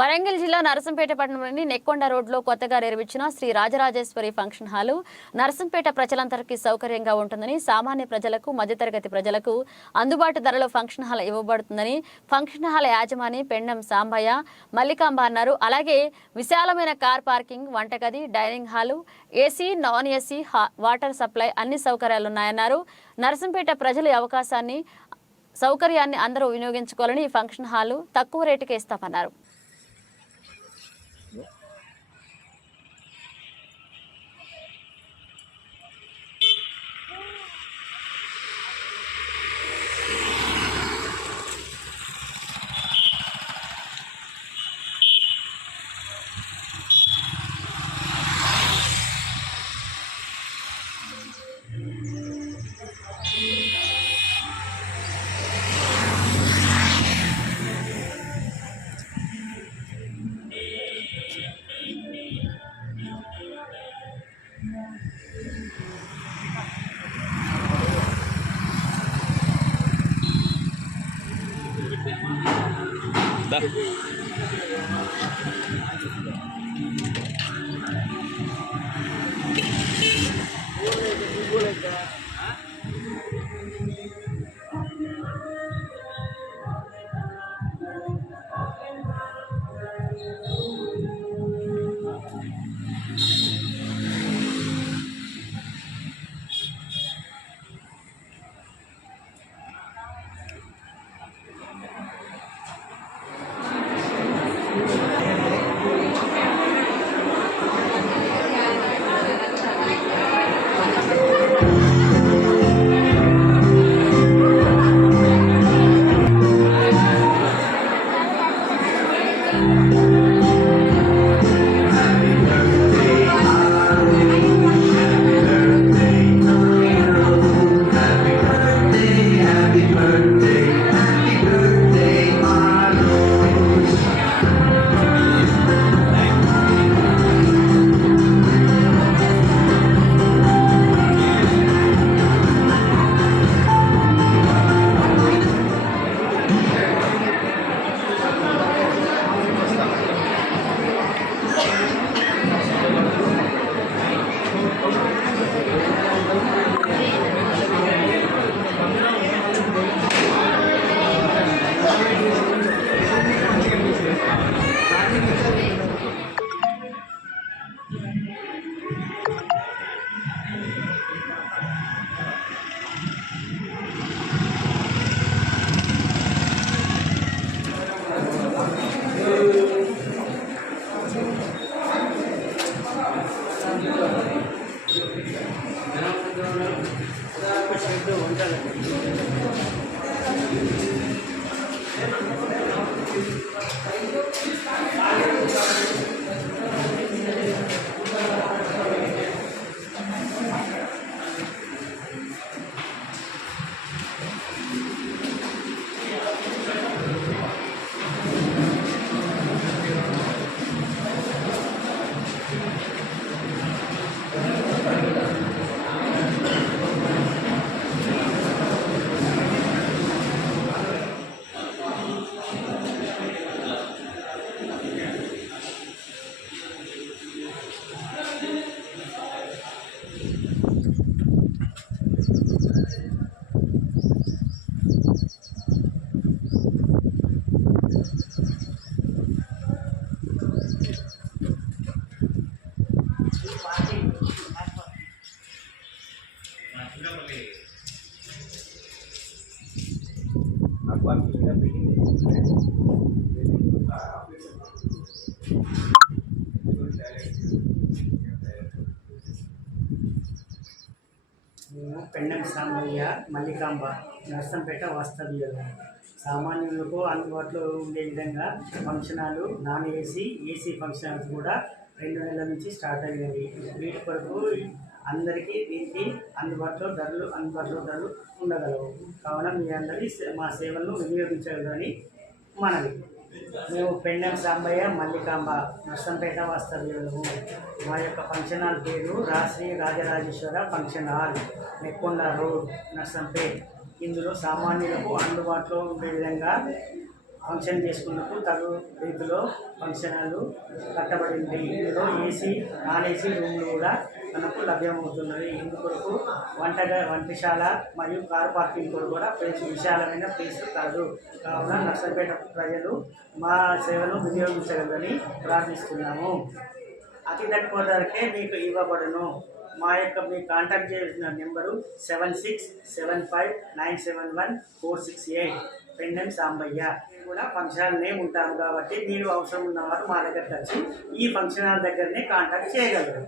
వరంగల్ జిల్లా నరసంపేట పట్టణంలోని నెక్కొండ రోడ్లో కొత్తగా నిర్మించిన శ్రీ రాజరాజేశ్వరి ఫంక్షన్ హాలు నరసంపేట ప్రజలందరికీ సౌకర్యంగా ఉంటుందని, సామాన్య ప్రజలకు, మధ్యతరగతి ప్రజలకు అందుబాటు ధరలో ఫంక్షన్ హాల్ ఇవ్వబడుతుందని ఫంక్షన్ హాల్ యాజమాని పెండం సాంబయ్య, మల్లికాంబ అన్నారు. అలాగే విశాలమైన కార్ పార్కింగ్, వంటగది, dining hall, AC, non AC, water supply అన్ని సౌకర్యాలున్నాయన్నారు. నరసంపేట ప్రజలు సౌకర్యాన్ని అందరూ వినియోగించుకోవాలని ఈ ఫంక్షన్ హాలు తక్కువ రేటుకే ఇస్తామన్నారు. పెండం సాంబయ్య, మల్లికాంబ, నర్సంపేట వాస్తవ్యులు. సామాన్యులకు అందుబాటులో ఉండే విధంగా function hall, non AC, AC function halls కూడా 2 నెలల నుంచి స్టార్ట్ అయినవి. వీటి కొరకు అందరికీ దీనికి అందుబాటులో ధరలు ఉండగలవు. కావున మీ అందరి మా సేవలను వినియోగించగలరని మనవి. మేము పెండం సాంబయ్య, మల్లికాంబ, నర్సంపేట వాస్తవ్యులము. మా యొక్క ఫంక్షన్ హాల్ పేరు Shri Rajarajeshwara function hall, Nekkonda road, Narsampet. ఇందులో సామాన్యులకు అందుబాటులో ఉండే విధంగా ఫంక్షన్ చేసుకున్నప్పుడు తగు రీతిలో ఫంక్షన్ హాలు కట్టబడింది. ఇందులో ఏసీ నాన్ ఏసీ రూమ్లు కూడా మనకు లభ్యమవుతున్నది. ఇందుకొరకు వంటశాల మరియు కార్ పార్కింగ్ కూడా విశాలమైన ప్లేస్ కాదు. కావున నర్సంపేట ప్రజలు మా సేవలు వినియోగించగలరని ప్రార్థిస్తున్నాము. అతి తక్కువ ధరకే మీకు ఇవ్వబడును. మీ కాంటాక్ట్ చేసిన నెంబరు 7675971468. పెండెం సాంబయ్య. మేము కూడా ఫంక్షన్ హాల్నే ఉంటాము కాబట్టి మీరు అవసరం ఉన్నవారు మా దగ్గరకు వచ్చి ఈ ఫంక్షన్ హాల్ దగ్గరనే కాంటాక్ట్ చేయగలరు.